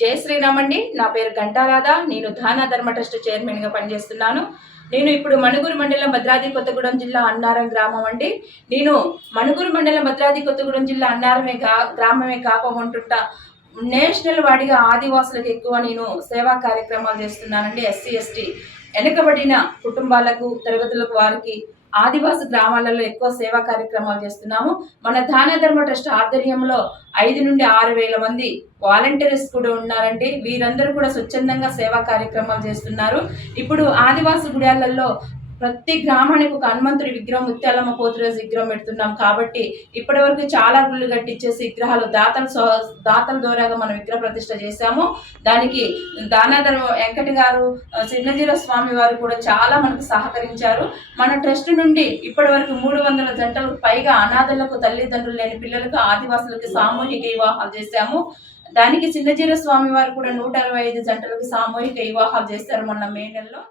జై శ్రీరామ్ అండి. నా పేరు గంటారాధ. నేను దాన ధర్మ ట్రస్ట్ చైర్మన్గా పనిచేస్తున్నాను. నేను ఇప్పుడు మణుగూరు మండలం భద్రాద్రి కొత్తగూడెం జిల్లా అన్నారం గ్రామం అండి. నేను మణుగూరు మండలం భద్రాద్రి కొత్తగూడెం జిల్లా అన్నారమే గ్రామమే కాకుండా నేషనల్ వాడిగా ఆదివాసులకు ఎక్కువ నేను సేవా కార్యక్రమాలు చేస్తున్నానండి. ఎస్సీ ఎస్టీ వెనుకబడిన కుటుంబాలకు తరగతులకు వారికి ఆదివాసి గ్రామాలలో ఎక్కువ సేవా కార్యక్రమాలు చేస్తున్నాము. మన దాన ధర్మ ట్రస్ట్ ఆధ్వర్యంలో 5 నుండి 6,000 మంది వాలంటీర్స్ కూడా ఉన్నారండి. వీరందరూ కూడా స్వచ్ఛందంగా సేవా కార్యక్రమాలు చేస్తున్నారు. ఇప్పుడు ఆదివాసి గుడాలలో ప్రతి గ్రామానికి ఒక హనుమంతుడి విగ్రహం, ముత్యాలమ్మ పోతురాజు విగ్రహం పెడుతున్నాం. కాబట్టి ఇప్పటి వరకు చాలా గుళ్ళు కట్టించేసి విగ్రహాలు దాతల ద్వారాగా మనం విగ్రహ ప్రతిష్ఠ చేశాము. దానికి దానాధర్మ వెంకట గారు, చిన్నజీర స్వామి వారు కూడా చాలా మనకు సహకరించారు. మన ట్రస్ట్ నుండి ఇప్పటి వరకు 300 జంటలకు పైగా అనాథలకు తల్లిదండ్రులు లేని పిల్లలకు ఆదివాసులకు సామూహిక వివాహాలు చేశాము. దానికి చిన్నజీర స్వామి వారు కూడా 165 జంటలకు సామూహిక వివాహాలు చేశారు మొన్న మే నెలలో.